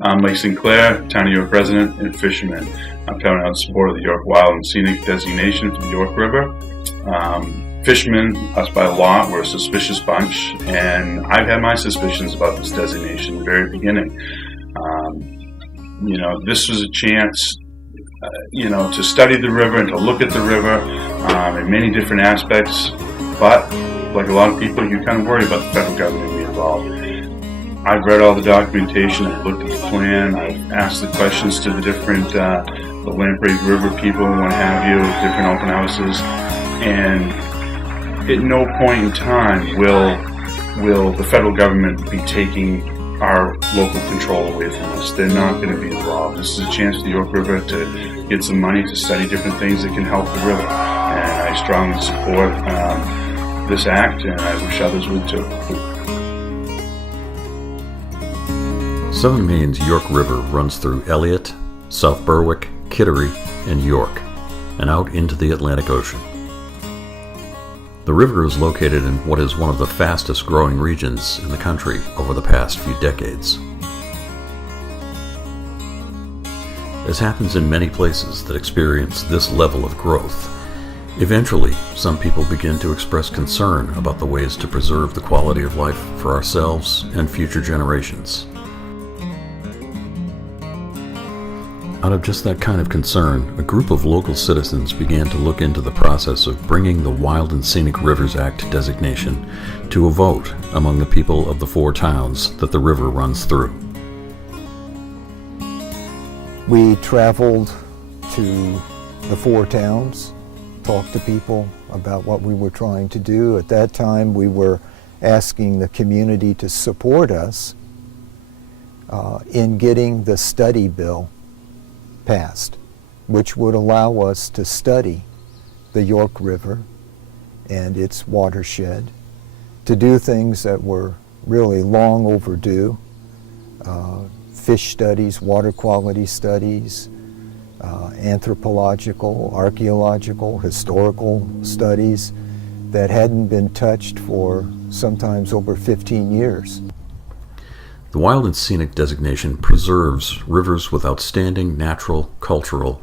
I'm Lake Sinclair, Town of York resident and fisherman. I'm coming out in support of the York Wild and Scenic designation for the York River. Fishermen, us by a lot, we're a suspicious bunch, and I've had my suspicions about this designation in the very beginning. This was a chance, to study the river and to look at the river in many different aspects, but like a lot of people, you kind of worry about the federal government being involved. I've read all the documentation, I've looked at the plan, I've asked the questions to the different, the Lamprey River people and what have you, different open houses, and at no point in time will the federal government be taking our local control away from us. They're not going to be involved. This is a chance for the York River to get some money to study different things that can help the river, and I strongly support this act, and I wish others would too. Southern Maine's York River runs through Elliott, South Berwick, Kittery, and York, and out into the Atlantic Ocean. The river is located in what is one of the fastest growing regions in the country over the past few decades. As happens in many places that experience this level of growth, eventually some people begin to express concern about the ways to preserve the quality of life for ourselves and future generations. Out of just that kind of concern, a group of local citizens began to look into the process of bringing the Wild and Scenic Rivers Act designation to a vote among the people of the 4 towns that the river runs through. We traveled to the 4 towns, talked to people about what we were trying to do. At that time, we were asking the community to support us in getting the study bill passed, which would allow us to study the York River and its watershed, to do things that were really long overdue, fish studies, water quality studies, anthropological, archaeological, historical studies that hadn't been touched for sometimes over 15 years. The Wild and Scenic designation preserves rivers with outstanding natural, cultural,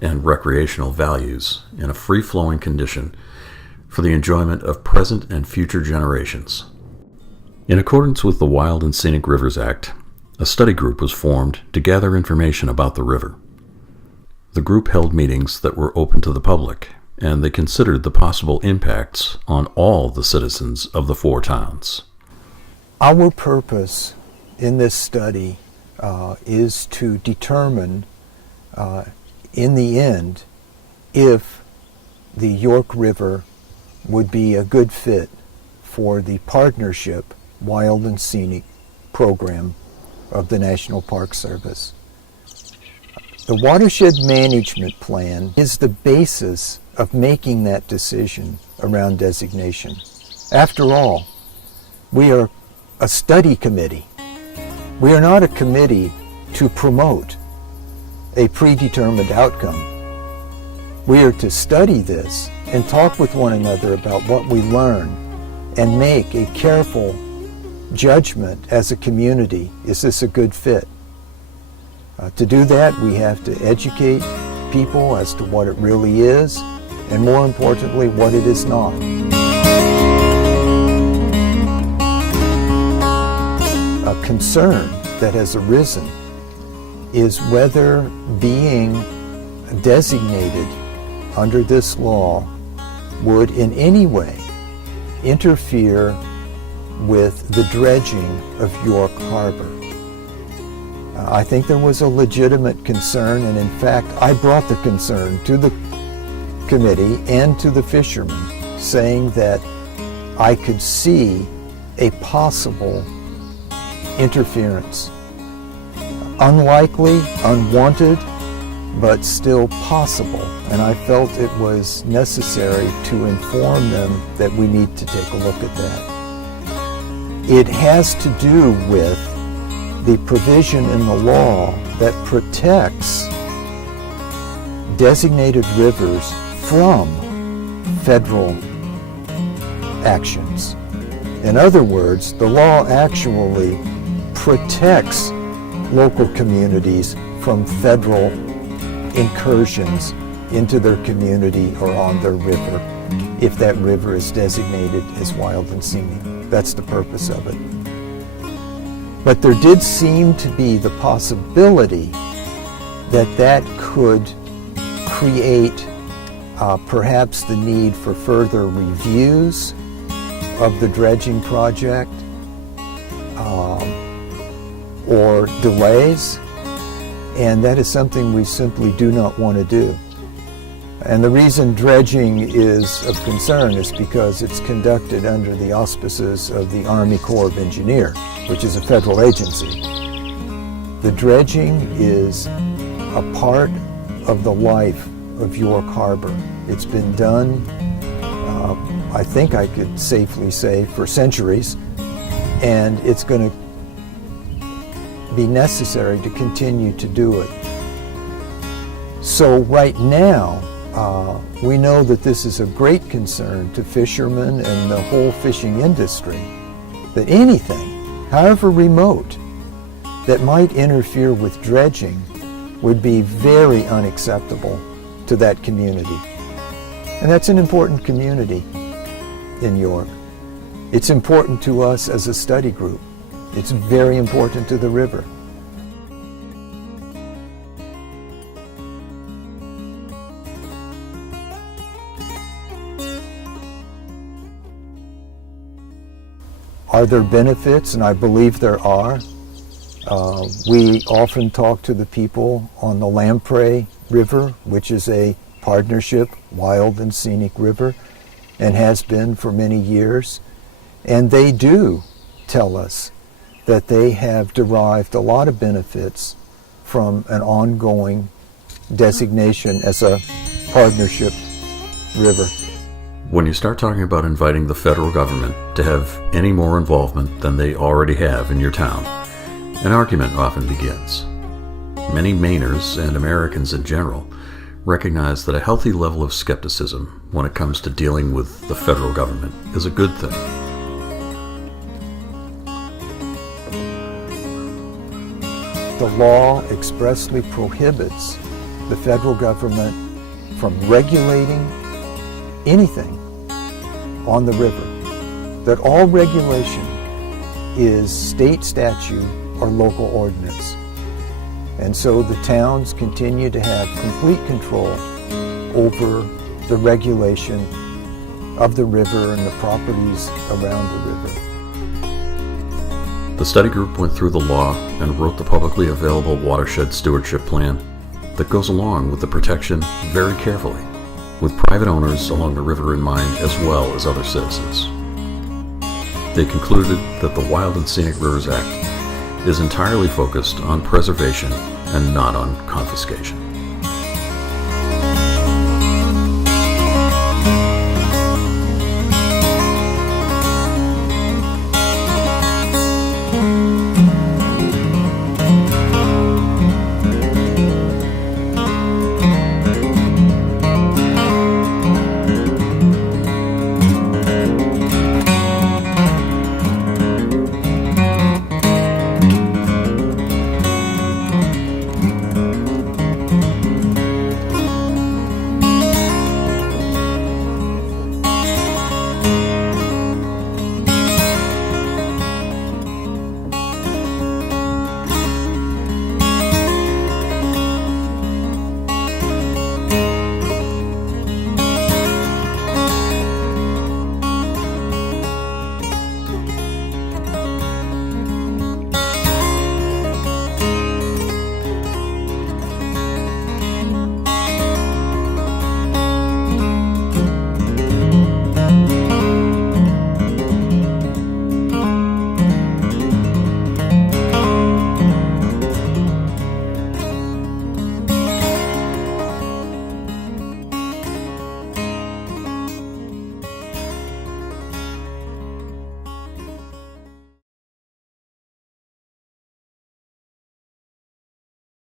and recreational values in a free-flowing condition for the enjoyment of present and future generations. In accordance with the Wild and Scenic Rivers Act, a study group was formed to gather information about the river. The group held meetings that were open to the public, and they considered the possible impacts on all the citizens of the 4 towns. Our purpose in this study is to determine in the end if the York River would be a good fit for the partnership Wild and Scenic program of the National Park Service. The Watershed Management Plan is the basis of making that decision around designation. After all, we are a study committee. We are not a committee to promote a predetermined outcome. We are to study this and talk with one another about what we learn and make a careful judgment as a community. Is this a good fit? To do that, we have to educate people as to what it really is, and more importantly, what it is not. A concern that has arisen is whether being designated under this law would in any way interfere with the dredging of York Harbor. I think there was a legitimate concern, and in fact, I brought the concern to the committee and to the fishermen, saying that I could see a possible interference. Unlikely, unwanted, but still possible. And I felt it was necessary to inform them that we need to take a look at that. It has to do with the provision in the law that protects designated rivers from federal actions. In other words, the law actually protects local communities from federal incursions into their community or on their river, if that river is designated as wild and scenic. That's the purpose of it. But there did seem to be the possibility that that could create perhaps the need for further reviews of the dredging project or delays, and that is something we simply do not want to do. And the reason dredging is of concern is because it's conducted under the auspices of the Army Corps of Engineers, which is a federal agency. The dredging is a part of the life of York Harbor. It's been done, I think I could safely say, for centuries, and it's going to be necessary to continue to do it. So right now, we know that this is a great concern to fishermen and the whole fishing industry, that anything, however remote, that might interfere with dredging would be very unacceptable to that community. And that's an important community in York. It's important to us as a study group. It's very important to the river. Are there benefits? And I believe there are. We often talk to the people on the Lamprey River, which is a partnership, Wild and Scenic River, and has been for many years. And they do tell us that they have derived a lot of benefits from an ongoing designation as a partnership river. When you start talking about inviting the federal government to have any more involvement than they already have in your town, an argument often begins. Many Mainers and Americans in general recognize that a healthy level of skepticism when it comes to dealing with the federal government is a good thing. The law expressly prohibits the federal government from regulating anything on the river. That all regulation is state statute or local ordinance. And so the towns continue to have complete control over the regulation of the river and the properties around the river. The study group went through the law and wrote the publicly available watershed stewardship plan that goes along with the protection very carefully, with private owners along the river in mind as well as other citizens. They concluded that the Wild and Scenic Rivers Act is entirely focused on preservation and not on confiscation.